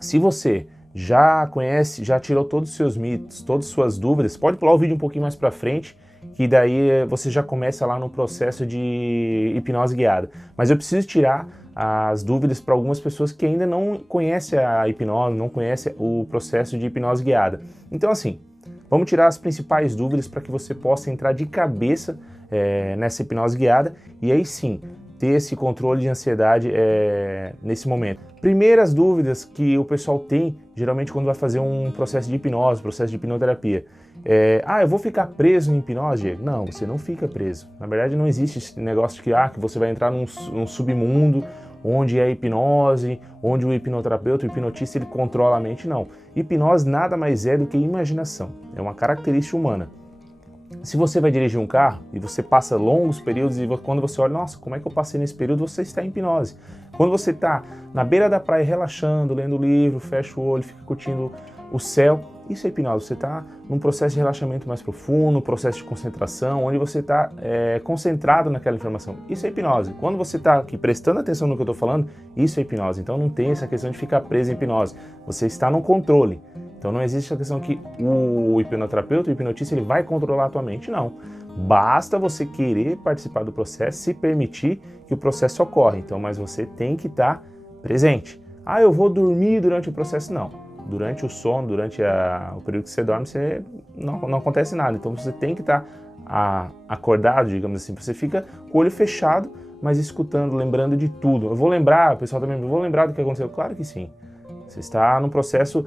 Se você já conhece, já tirou todos os seus mitos, todas as suas dúvidas, pode pular o vídeo um pouquinho mais para frente, que daí você já começa lá no processo de hipnose guiada. Mas eu preciso tirar as dúvidas para algumas pessoas que ainda não conhecem a hipnose, não conhecem o processo de hipnose guiada. Então assim, vamos tirar as principais dúvidas para que você possa entrar de cabeça nessa hipnose guiada e aí sim, ter esse controle de ansiedade nesse momento. Primeiras dúvidas que o pessoal tem, geralmente quando vai fazer um processo de hipnose, processo de hipnoterapia. Eu vou ficar preso em hipnose, Diego? Não, você não fica preso. Na verdade não existe esse negócio de que você vai entrar num submundo onde é hipnose, onde o hipnoterapeuta, o hipnotista, ele controla a mente. Não. Hipnose nada mais é do que imaginação. É uma característica humana. Se você vai dirigir um carro e você passa longos períodos e quando você olha, nossa, como é que eu passei nesse período? Você está em hipnose. Quando você está na beira da praia relaxando, lendo livro, fecha o olho, fica curtindo o céu, isso é hipnose. Você está num processo de relaxamento mais profundo, um processo de concentração, onde você está concentrado naquela informação. Isso é hipnose. Quando você está aqui prestando atenção no que eu estou falando, isso é hipnose. Então não tem essa questão de ficar preso em hipnose. Você está no controle. Então não existe a questão que o hipnoterapeuta, o hipnotista, ele vai controlar a tua mente, não. Basta você querer participar do processo, se permitir que o processo ocorra. Então, mas você tem que estar presente. Eu vou dormir durante o processo? Não. Durante o sono, durante o período que você dorme, não acontece nada. Então você tem que estar acordado, digamos assim. Você fica com o olho fechado, mas escutando, lembrando de tudo. Eu vou lembrar, o pessoal também, eu vou lembrar do que aconteceu? Claro que sim. Você está num processo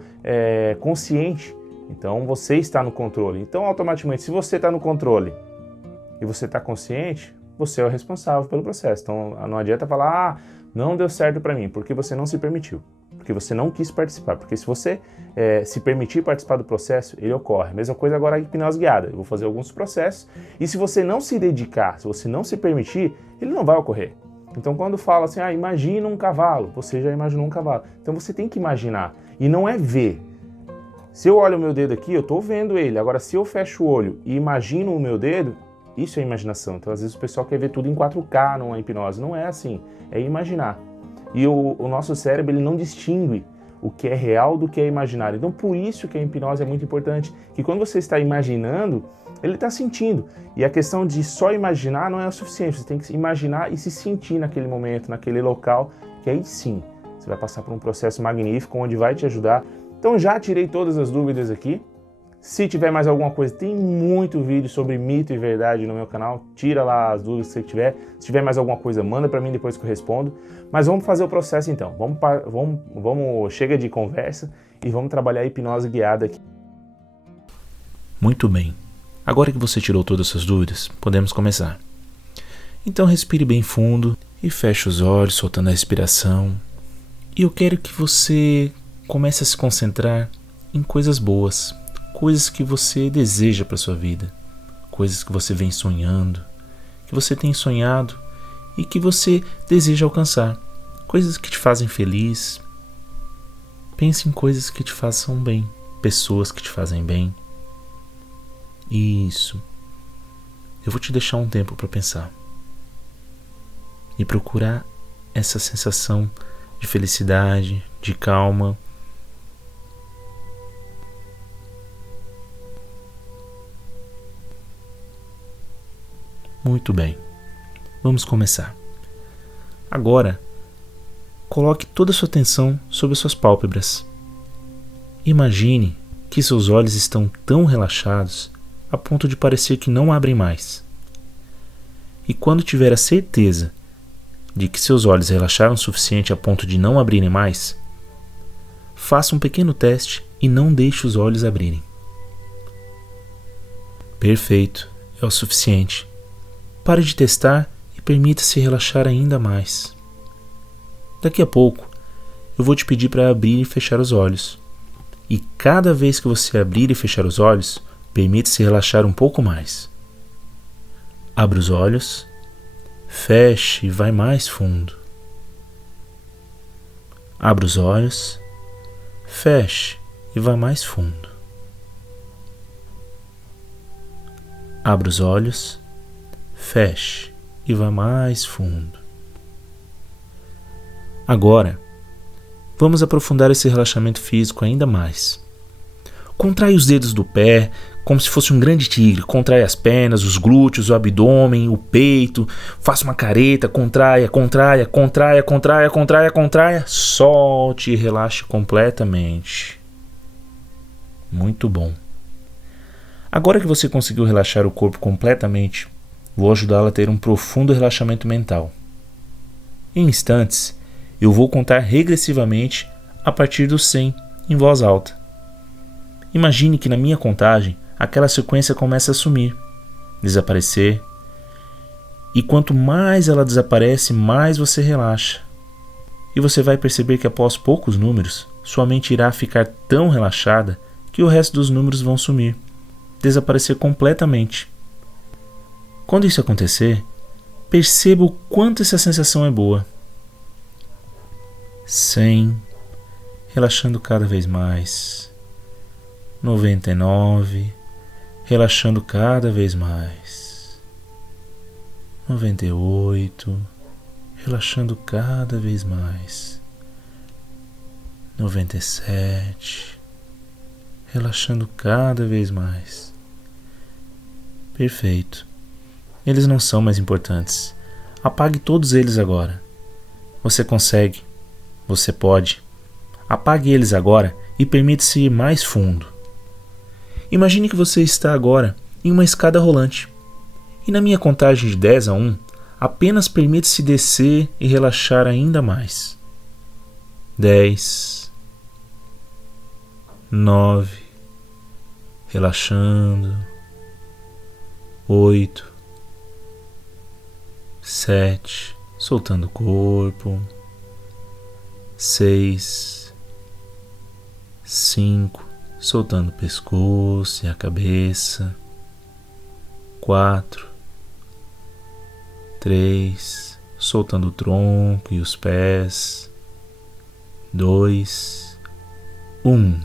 consciente, então você está no controle. Então, automaticamente, se você está no controle e você está consciente, você é o responsável pelo processo. Então, não adianta falar, não deu certo para mim, porque você não se permitiu, porque você não quis participar. Porque se você se permitir participar do processo, ele ocorre. Mesma coisa agora a hipnose guiada. Eu vou fazer alguns processos e se você não se dedicar, se você não se permitir, ele não vai ocorrer. Então quando fala assim, imagina um cavalo, você já imaginou um cavalo. Então você tem que imaginar, e não é ver. Se eu olho o meu dedo aqui, eu estou vendo ele. Agora se eu fecho o olho e imagino o meu dedo, isso é imaginação. Então às vezes o pessoal quer ver tudo em 4K numa hipnose. Não é assim, é imaginar. E o nosso cérebro ele não distingue o que é real do que é imaginário. Então por isso que a hipnose é muito importante, que quando você está imaginando, ele está sentindo. E a questão de só imaginar não é o suficiente, você tem que imaginar e se sentir naquele momento, naquele local, que aí sim, você vai passar por um processo magnífico, onde vai te ajudar. Então já tirei todas as dúvidas aqui. Se tiver mais alguma coisa, tem muito vídeo sobre mito e verdade no meu canal, tira lá as dúvidas que você tiver. Se tiver mais alguma coisa, manda para mim depois que eu respondo. Mas vamos fazer o processo então, chega de conversa e vamos trabalhar a hipnose guiada aqui. Muito bem. Agora que você tirou todas as suas dúvidas, podemos começar. Então respire bem fundo e feche os olhos, soltando a respiração. E eu quero que você comece a se concentrar em coisas boas, coisas que você deseja para sua vida, coisas que você vem sonhando, que você tem sonhado e que você deseja alcançar, coisas que te fazem feliz. Pense em coisas que te façam bem, pessoas que te fazem bem. Isso. Eu vou te deixar um tempo para pensar e procurar essa sensação de felicidade, de calma. Muito bem. Vamos começar. Agora, coloque toda a sua atenção sobre as suas pálpebras. Imagine que seus olhos estão tão relaxados a ponto de parecer que não abrem mais. E quando tiver a certeza de que seus olhos relaxaram o suficiente a ponto de não abrirem mais, faça um pequeno teste e não deixe os olhos abrirem. Perfeito, é o suficiente. Pare de testar e permita-se relaxar ainda mais. Daqui a pouco, eu vou te pedir para abrir e fechar os olhos. E cada vez que você abrir e fechar os olhos, permita-se relaxar um pouco mais. Abra os olhos, feche e vai mais fundo. Abra os olhos, feche e vá mais fundo. Abra os olhos, feche e vá mais fundo. Agora, vamos aprofundar esse relaxamento físico ainda mais. Contrai os dedos do pé, como se fosse um grande tigre. Contrai as pernas, os glúteos, o abdômen, o peito. Faça uma careta, contraia, contraia, contraia, contraia, contraia, contraia. Solte e relaxe completamente. Muito bom. Agora que você conseguiu relaxar o corpo completamente, vou ajudá-la a ter um profundo relaxamento mental. Em instantes, eu vou contar regressivamente a partir do 100 em voz alta. Imagine que na minha contagem, aquela sequência começa a sumir, desaparecer, e quanto mais ela desaparece, mais você relaxa. E você vai perceber que após poucos números, sua mente irá ficar tão relaxada que o resto dos números vão sumir, desaparecer completamente. Quando isso acontecer, perceba o quanto essa sensação é boa. 100, relaxando cada vez mais. 99, relaxando cada vez mais. 98, relaxando cada vez mais. 97, relaxando cada vez mais. Perfeito. Eles não são mais importantes. Apague todos eles agora. Você consegue. Você pode. Apague eles agora e permita-se ir mais fundo. Imagine que você está agora em uma escada rolante. E na minha contagem de 10 a 1, apenas permita-se descer e relaxar ainda mais. 10, 9, relaxando. 8, 7, soltando o corpo. 6, 5, soltando o pescoço e a cabeça. 4, 3, soltando o tronco e os pés. 2, 1,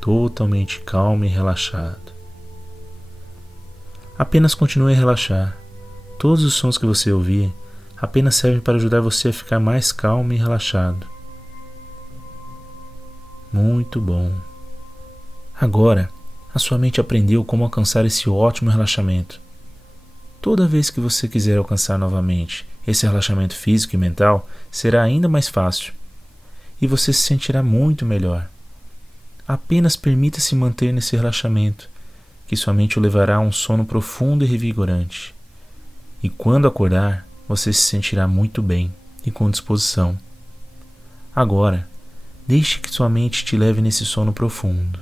totalmente calmo e relaxado. Apenas continue a relaxar. Todos os sons que você ouvir apenas servem para ajudar você a ficar mais calmo e relaxado. Muito bom. Agora, a sua mente aprendeu como alcançar esse ótimo relaxamento. Toda vez que você quiser alcançar novamente esse relaxamento físico e mental, será ainda mais fácil. E você se sentirá muito melhor. Apenas permita-se manter nesse relaxamento, que sua mente o levará a um sono profundo e revigorante. E quando acordar, você se sentirá muito bem e com disposição. Agora, deixe que sua mente te leve nesse sono profundo.